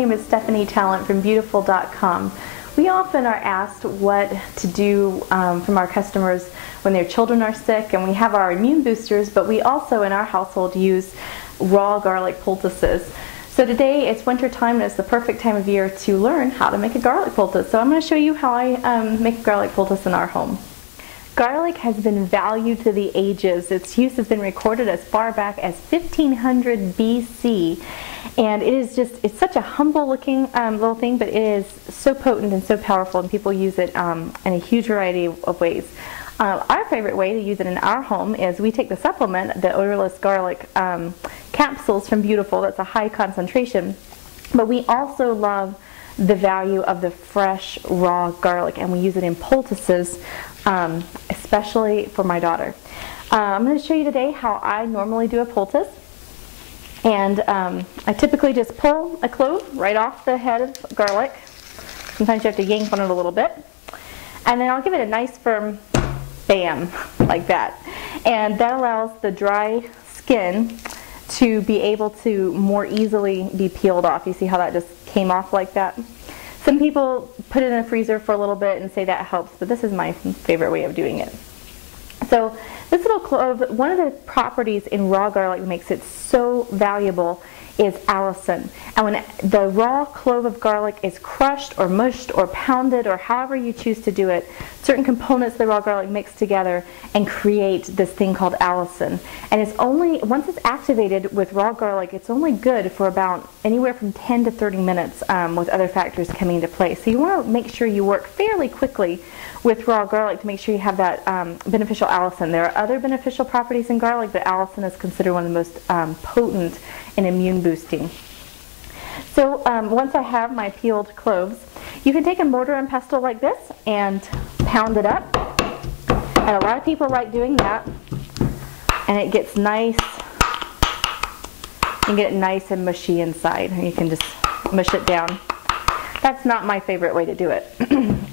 name is Stephanie Talent from Beautiful.com. We often are asked what to do from our customers when their children are sick, and we have our immune boosters, but we also in our household use raw garlic poultices. So today it's winter time and it's the perfect time of year to learn how to make a garlic poultice. So I'm going to show you how I make a garlic poultice in our home. Garlic has been valued to the ages. Its use has been recorded as far back as 1500 BC. And it's such a humble looking little thing, but it is so potent and so powerful, and people use it in a huge variety of ways. Our favorite way to use it in our home is we take the supplement, the odorless garlic capsules from Beautiful. That's a high concentration. But we also love the value of the fresh raw garlic, and we use it in poultices, especially for my daughter. I'm going to show you today how I normally do a poultice. And I typically just pull a clove right off the head of garlic. Sometimes you have to yank on it a little bit. And then I'll give it a nice firm bam, like that. And that allows the dry skin to be able to more easily be peeled off. You see how that just came off like that? Some people put it in the freezer for a little bit and say that helps, but this is my favorite way of doing it. So this little clove, one of the properties in raw garlic that makes it so valuable is allicin. And when the raw clove of garlic is crushed or mushed or pounded or however you choose to do it, certain components of the raw garlic mix together and create this thing called allicin. And it's only, once it's activated with raw garlic, it's only good for about anywhere from 10 to 30 minutes with other factors coming into play. So you want to make sure you work fairly quickly with raw garlic to make sure you have that beneficial allicin. There are other beneficial properties in garlic, but allicin is considered one of the most potent in immune boosting. So once I have my peeled cloves, you can take a mortar and pestle like this and pound it up. And a lot of people like doing that. And it gets nice. You can get it nice and mushy inside. And you can just mush it down. That's not my favorite way to do it.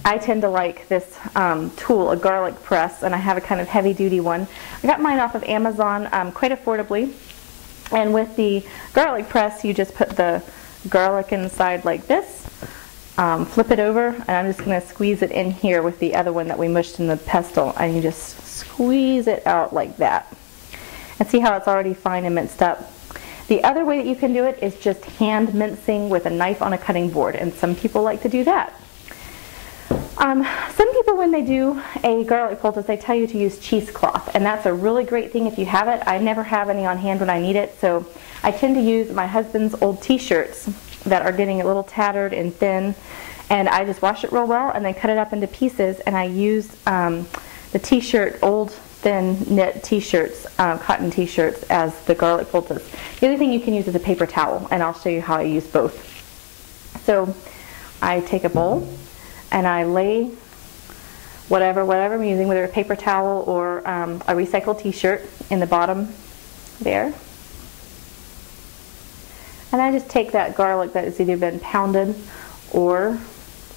I tend to like this tool, a garlic press, and I have a kind of heavy-duty one. I got mine off of Amazon quite affordably. And with the garlic press, you just put the garlic inside like this, flip it over, and I'm just going to squeeze it in here with the other one that we mushed in the pestle, and you just squeeze it out like that. And see how it's already fine and minced up. The other way that you can do it is just hand mincing with a knife on a cutting board, and some people like to do that. Some people, when they do a garlic poultice, they tell you to use cheesecloth, and that's a really great thing if you have it. I never have any on hand when I need it, so I tend to use my husband's old t-shirts that are getting a little tattered and thin, and I just wash it real well and then cut it up into pieces, and I use the t-shirt, old thin knit t-shirts, cotton t-shirts, as the garlic poultice. The other thing you can use is a paper towel, and I'll show you how I use both. So I take a bowl and I lay whatever I'm using, whether a paper towel or a recycled t-shirt, in the bottom there. And I just take that garlic that has either been pounded, or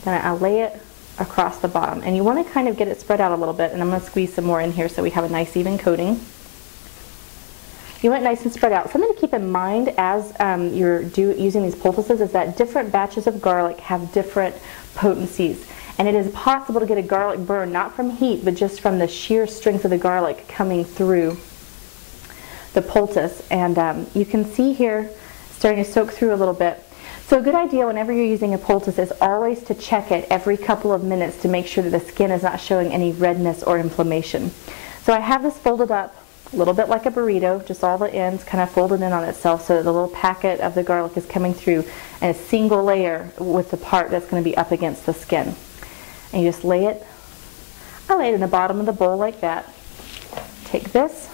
then I lay it across the bottom. And you want to kind of get it spread out a little bit, and I'm going to squeeze some more in here so we have a nice even coating. You want it nice and spread out. Something to keep in mind as you're using these poultices is that different batches of garlic have different potencies. And it is possible to get a garlic burn, not from heat, but just from the sheer strength of the garlic coming through the poultice. And you can see here starting to soak through a little bit. So a good idea whenever you're using a poultice is always to check it every couple of minutes to make sure that the skin is not showing any redness or inflammation. So I have this folded up a little bit like a burrito, just all the ends kind of folded in on itself so that the little packet of the garlic is coming through in a single layer with the part that's going to be up against the skin. And you just lay it, I lay it in the bottom of the bowl like that. Take this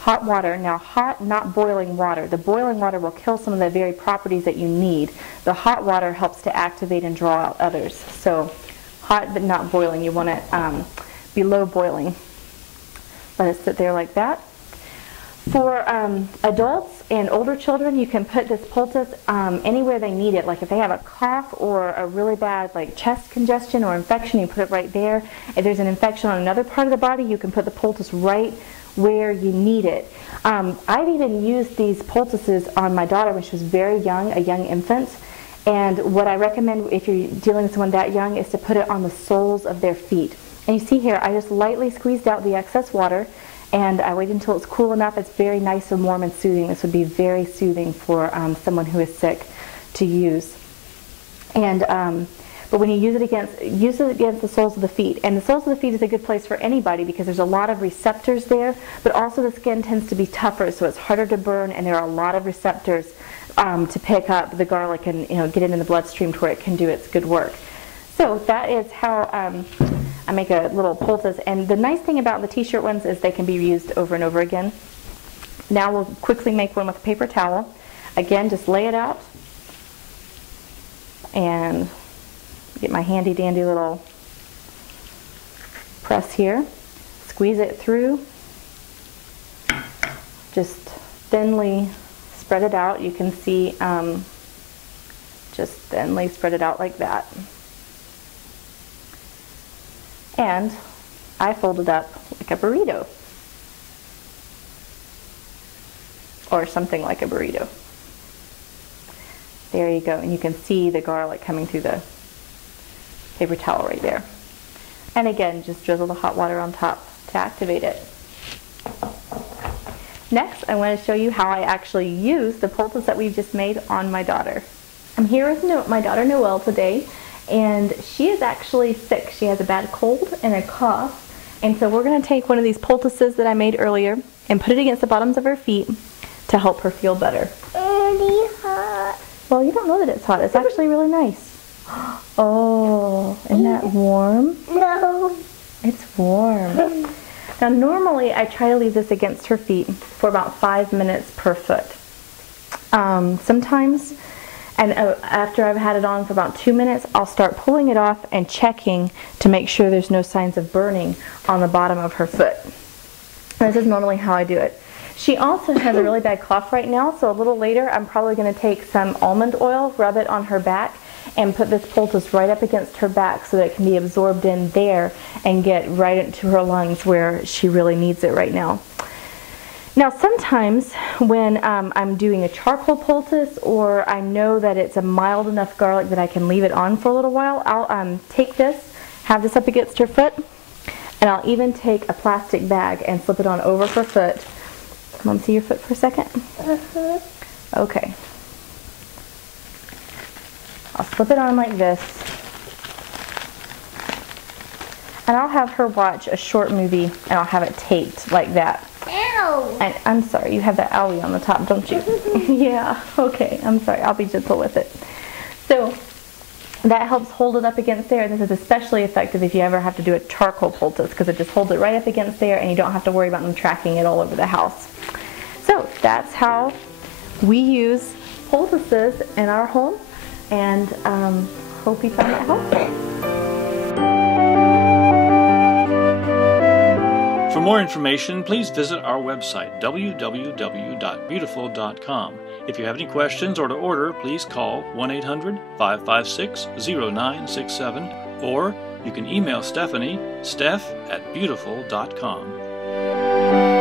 hot water, now hot, not boiling water. The boiling water will kill some of the very properties that you need. The hot water helps to activate and draw out others. So hot but not boiling, you want it below boiling. Let it sit there like that. For adults and older children, you can put this poultice anywhere they need it. Like if they have a cough or a really bad like chest congestion or infection, you put it right there. If there's an infection on another part of the body, you can put the poultice right where you need it. I've even used these poultices on my daughter when she was very young, a young infant, And what I recommend if you're dealing with someone that young is to put it on the soles of their feet. And you see here, I just lightly squeezed out the excess water, and I waited until it's cool enough. It's very nice and warm and soothing. This would be very soothing for someone who is sick to use. And but when you use it against the soles of the feet. And the soles of the feet is a good place for anybody because there's a lot of receptors there, but also the skin tends to be tougher, so it's harder to burn, and there are a lot of receptors to pick up the garlic and get it in the bloodstream to where it can do its good work. So that is how I make a little poultice. And the nice thing about the t-shirt ones is they can be reused over and over again. Now we'll quickly make one with a paper towel. Again, just lay it out and get my handy dandy little press here, squeeze it through, just thinly spread it out. You can see just thinly spread it out like that. And I fold it up like a burrito, or something like a burrito. There you go, and you can see the garlic coming through the paper towel right there. And again, just drizzle the hot water on top to activate it. Next, I want to show you how I actually use the poultice that we've just made on my daughter. I'm here with my daughter Noelle today, and she is actually sick. She has a bad cold and a cough, and so we're going to take one of these poultices that I made earlier and put it against the bottoms of her feet to help her feel better. It's hot. Well, you don't know that it's hot. It's actually really nice. Oh, isn't that warm? No. It's warm. Now normally I try to leave this against her feet for about 5 minutes per foot. Sometimes, and after I've had it on for about 2 minutes, I'll start pulling it off and checking to make sure there's no signs of burning on the bottom of her foot. This is normally how I do it. She also has a really bad cough right now, so a little later I'm probably going to take some almond oil, rub it on her back, and put this poultice right up against her back so that it can be absorbed in there and get right into her lungs where she really needs it right now. Now sometimes when I'm doing a charcoal poultice, or I know that it's a mild enough garlic that I can leave it on for a little while, I'll take this, have this up against her foot, and I'll even take a plastic bag and slip it on over her foot. Mom, see your foot for a second? Okay. I'll slip it on like this, and I'll have her watch a short movie, and I'll have it taped like that. Ow! And I'm sorry, you have that owie on the top, don't you? Yeah, okay, I'm sorry, I'll be gentle with it. So that helps hold it up against there. This is especially effective if you ever have to do a charcoal poultice, because it just holds it right up against there and you don't have to worry about them tracking it all over the house. So that's how we use poultices in our home, and hope you found that helpful. For more information, please visit our website, www.beautiful.com. If you have any questions or to order, please call 1-800-556-0967, or you can email Stephanie, steph@beautiful.com.